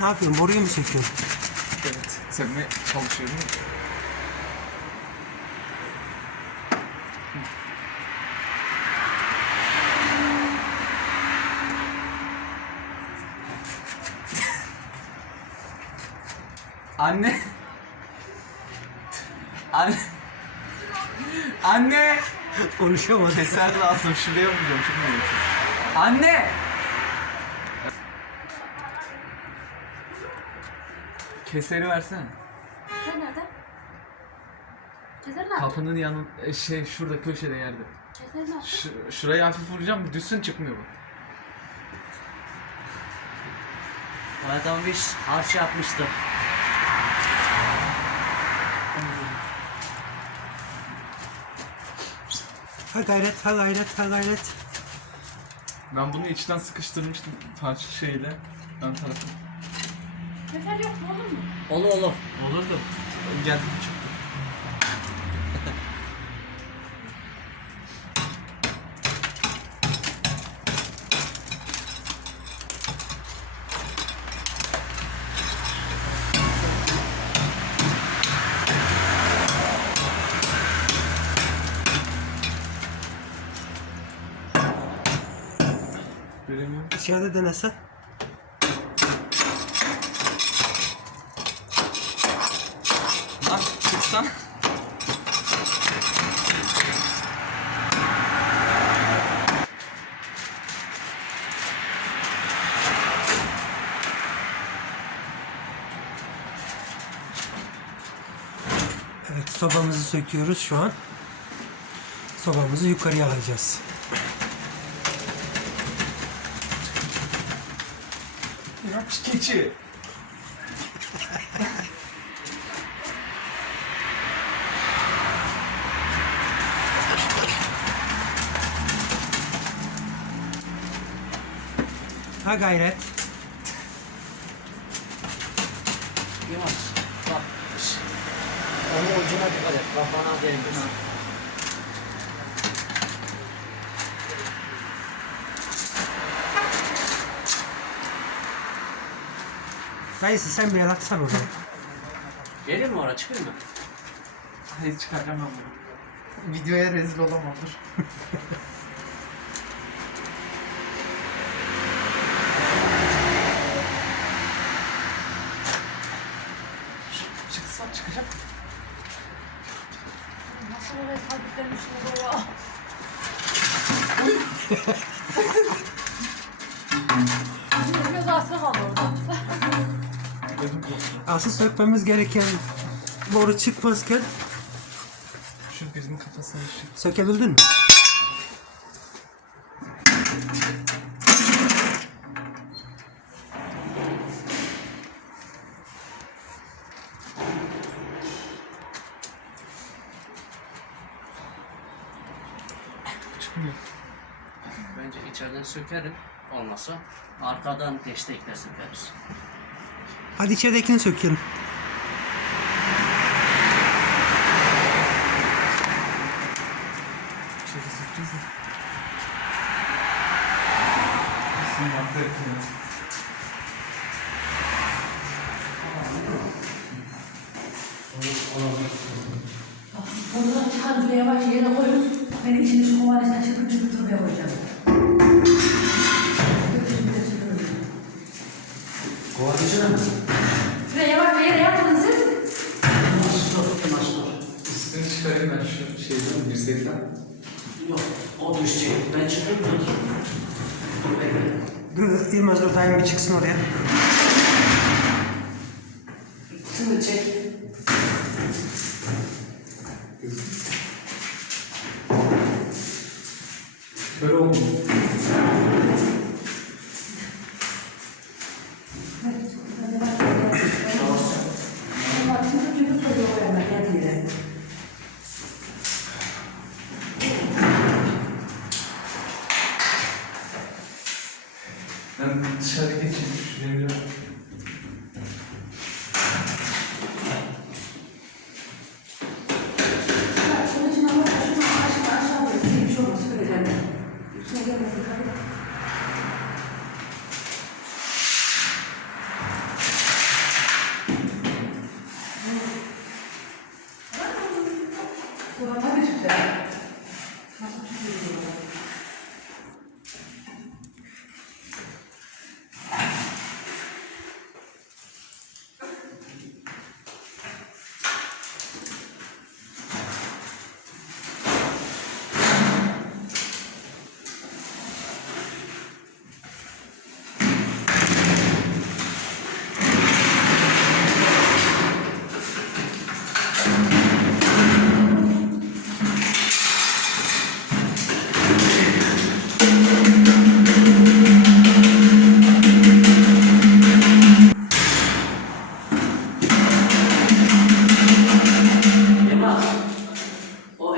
Ne yapıyorsun? Boruyu mu söküyorsun? Evet. Sevmeye çalışıyorum. Anne. Anne. Anne. Konuşamadım. Keser lazım. Şuraya vuracağım. Çıkmıyor. Anne. Keseri versene. Keser nerede? Keser nerede? Kapının yanın e, şey şurada köşede yerde. Keser nerede? Ş- şurayı hafif vuracağım düşsün çıkmıyor bu. Abi bir harç yapmıştı. Ha gayret, ha gayret, ha gayret. Ben bunu içten sıkıştırmıştım parça şeyle. Ön tarafı. Keser yok mu olur mu? Olur olur. Olurdu. Geldi çıktı. Göremiyorum. Dışarıda denesen. Sobamızı söküyoruz şu an. Sobamızı yukarıya alacağız. Ya keçi. Ha gayret. Yavaş. Bak. Şş. Onun ucuna dikkat et. Kafana değmesin. Dayısı sen bir el atsana oraya. Gelir mi oraya çıkıyor mu? Hayır çıkaracağım ben bunu. Videoya rezil olamam dur. Çıksa çıkacak. Nasıl oraya sabitlemişler oraya? Biraz asla kaldı orada. Dedim korktum. Asıl sökmemiz gereken boru çıkmazken Şu bizim kafasına düşecek. sökebildin mi? Sökerim. Olmazsa arkadan destekle sökeriz. Hadi içeridekini sökelim. Ben şu şeyden, dirsekten. Yok. O düşecek. Ben çıkıp dur. Bekle. Dur, İlmaz dur bir çıksın oraya. Ben dışarı geçeyim. Şuraya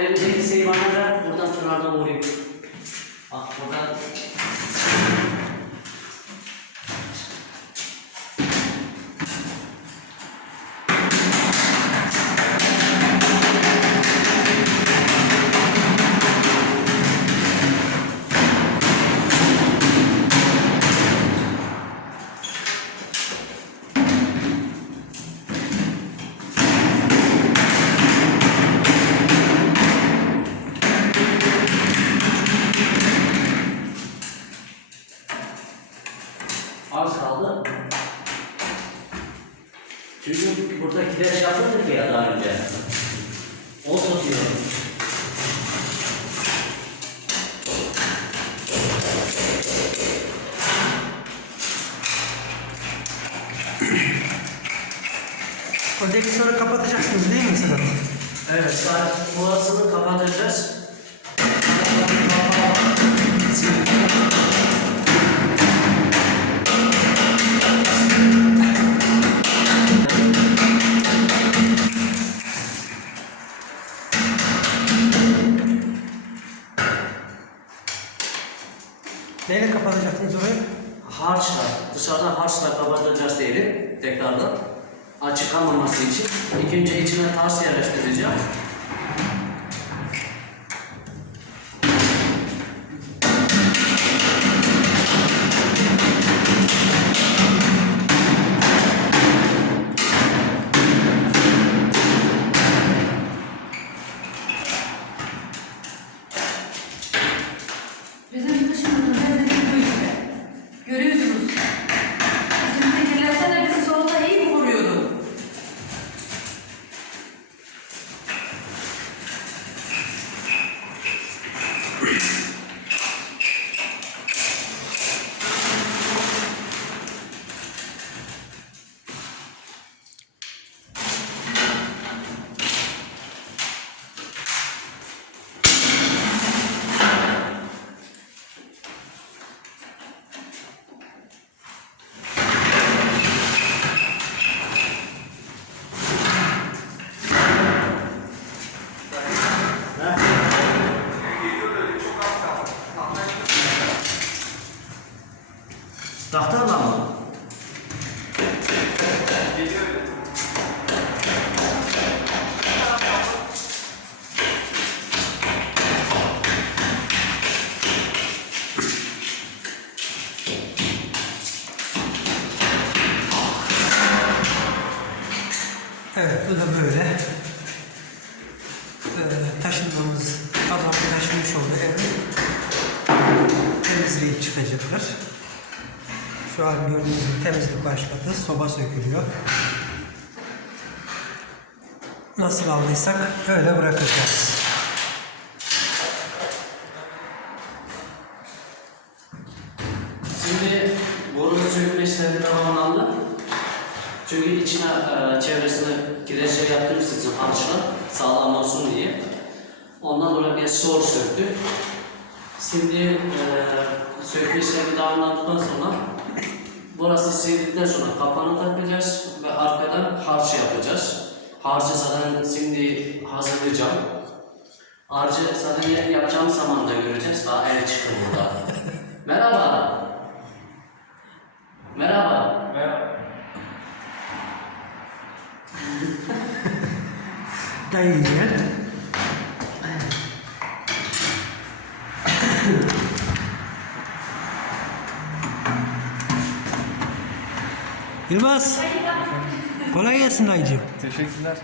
elimdeki seyvana da buradan kenardan vurayım. Ah, buradan Az kaldı. Çünkü burada kireç yapmadık ya daha önce. Olsun diyorum. Kodeksleri kapatacaksınız değil mi Sedat? Evet, burasını kapatacağız. Harçla, dışarıdan harçla kapatacağız deri tekrardan. Açık kalmaması için. İlk içine taş yerleştireceğim. Şu an gördüğünüz gibi temizlik başladı. Soba sökülüyor. Nasıl aldıysak öyle bırakacağız. Şimdi borunun sökme işlemi tamamlandı. Çünkü içine e, çevresine kireçle yaptığımız için harçla sağlam olsun diye. Ondan dolayı bir sor söktük. Şimdi e, sökme işlemi tamamlandıktan sonra burası sildikten sonra kapağını takacağız ve arkadan harç yapacağız. Harcı zaten şimdi hazırlayacağım. Harcı zaten ya- yapacağım zaman da göreceğiz. Daha el çıkın burada. Merhaba. Merhaba. Ve Dayı Yılmaz. Kolay gelsin dayıcığım. teşekkürler.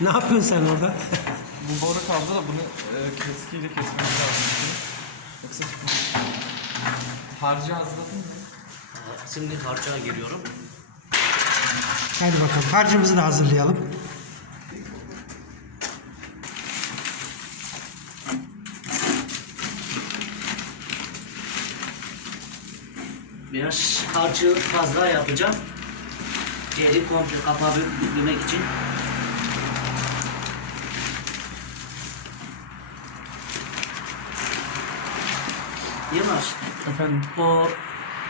Ne yapıyorsun sen orada? Bu boru kaldı da bunu e, keskiyle kesmemiz lazım. Yoksa çıkmaz. Harcı hazırladın mı? Şimdi harcaya giriyorum. Hadi bakalım harcımızı da hazırlayalım. Biraz harcı fazla yapacağım. Geri komple kapağı bükmek için. Yavaş. Efendim. O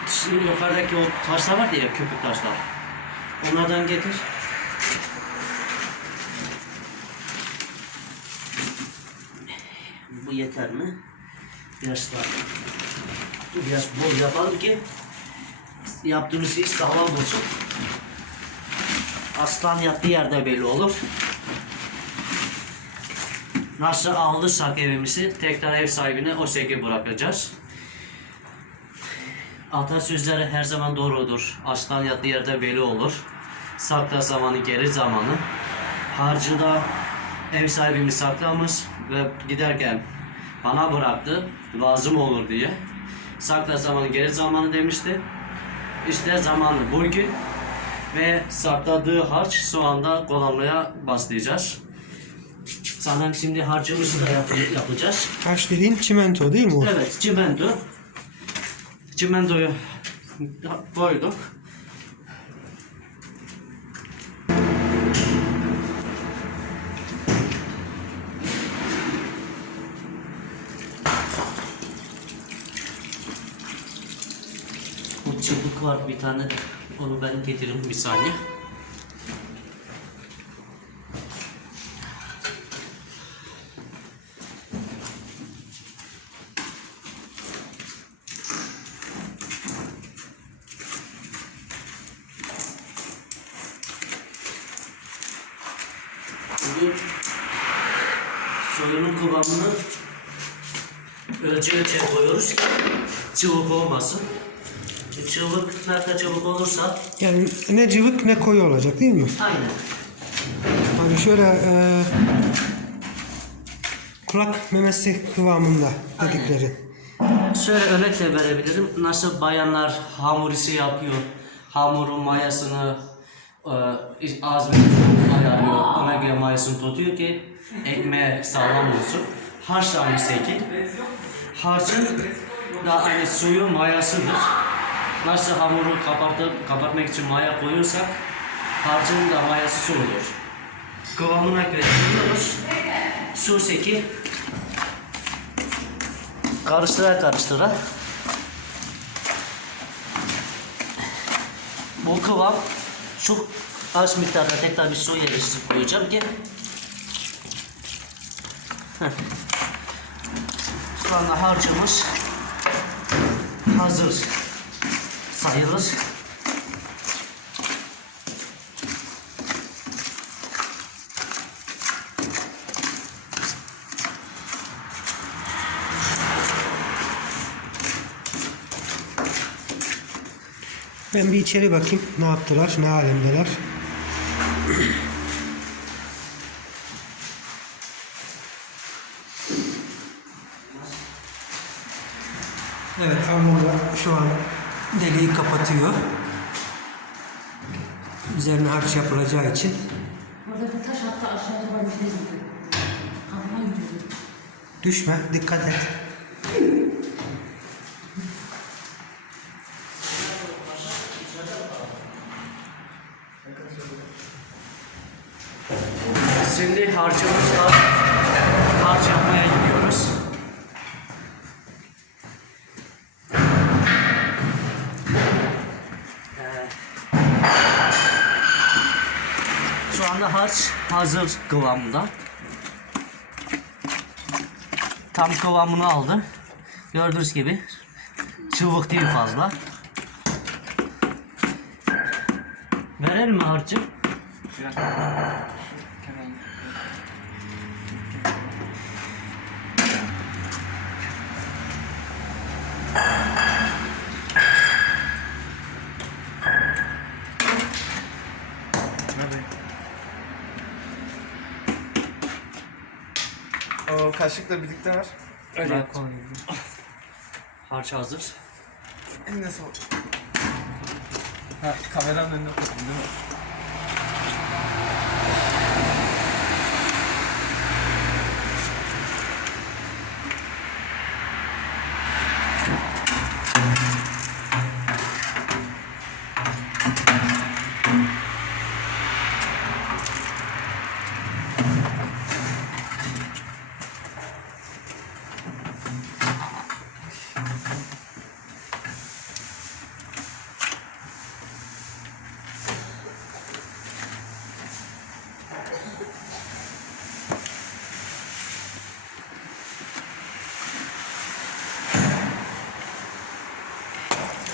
şimdi yukarıdaki o taşlar var ya köpük taşlar. Onlardan getir. Bu yeter mi? Biraz daha. Biraz bol yapalım ki yaptığımız iş sağlam olsun. Aslan yattığı yerde belli olur. Nasıl alırsak evimizi tekrar ev sahibine o şekilde bırakacağız. Atasözleri her zaman doğrudur. Aslan yattığı yerde belli olur. Sakla zamanı geri zamanı. Harcıda ev sahibimiz saklamış ve giderken bana bıraktı lazım olur diye. Sakla zamanı geri zamanı demişti. İşte zamanı bugün Ve sakladığı harç soğanda kolamaya başlayacağız. Zaten şimdi harcımızı da yap- yapacağız. Taş dediğin çimento değil mi o? Evet, çimento. Çimentoyu koyduk. Var bir tane. Onu ben getiririm bir saniye. Şimdi soyunun kıvamını ölçü ölçüye koyuyoruz ki çubuk olmasın. Çubuk nerede çubuk olursa Yani ne cıvık ne koyu olacak değil mi? aynen. Hani şöyle e, kulak memesi kıvamında dedikleri. Şöyle örnek de verebilirim. Nasıl bayanlar hamur işi yapıyor. Hamurun mayasını e, azmi ayarıyor. Omega mayasını tutuyor ki ekmeğe sağlam olsun. Haşlanmış şekil. Harcın da hani suyu mayasıdır. Nasıl hamuru kabartıp, kapatmak için maya koyuyorsak harcın da mayası su olur. Kıvamına göre koyuyoruz. Su şekil karıştıra karıştıra bu kıvam çok az miktarda tekrar bir su yerleştirip koyacağım ki şu anda harcımız hazır sayılır. Ben bir içeri bakayım ne yaptılar, ne alemdeler. Evet hamurla şu an deliği kapatıyor. Üzerine harç yapılacağı için Orada bir taş hatta aşağıya var bir şey gidiyor. Kafama gidiyor. düşme, dikkat et. Şimdi harcımızla harç hazır kıvamında. Tam kıvamını aldı. Gördüğünüz gibi çubuk değil fazla. Verelim mi harcı? Biraz şu kenarını. Nerede? O kaşıkla birlikte ver. Öyle kolay gidiyor. Harç hazır. Eline sor. Ha kameranın önüne koydun değil mi?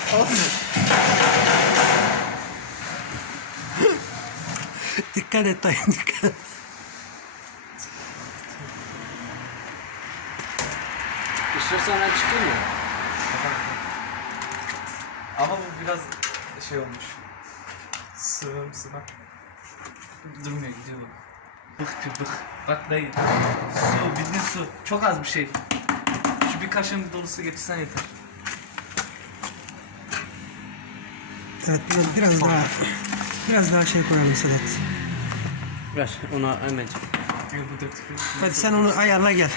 Dikkat et dayı, dikkat et. İstiyorsan ben çıkayım mı? Ama bu biraz şey olmuş. Sıvımsı bak. Durmuyor gidiyor bak. Bık bık. Bak dayı. Su bildiğin su. Çok az bir şey. Şu bir kaşığın dolusu getirsen yeter. Evet biraz, biraz daha Biraz daha şey koyalım Sedat. Ver ona döktük. Hadi sen onu ayarla gel.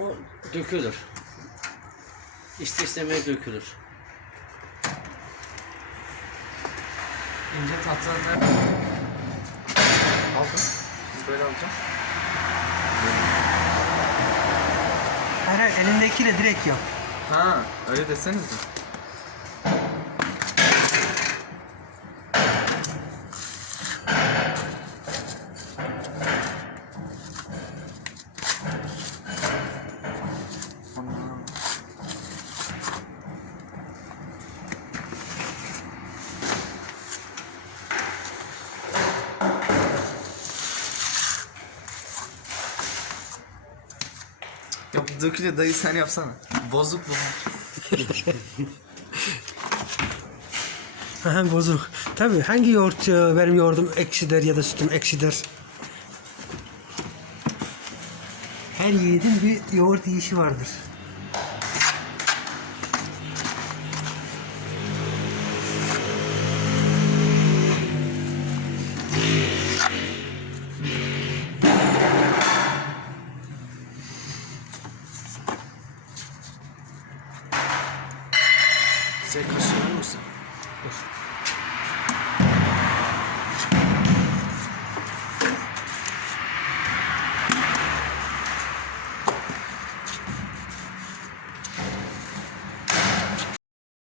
O dökülür. İste istemeye dökülür. İnce tahtalar Aldım. Böyle alacağım. Hayır hayır elindekiyle direkt yap. Ha, öyle deseniz de. Dökülüyor dayı sen yapsana. Bozuk bu. Aha bozuk. Tabii hangi yoğurt e, benim yoğurdum ekşidir ya da sütüm ekşidir. Her yiğidin bir yoğurt yiyişi vardır.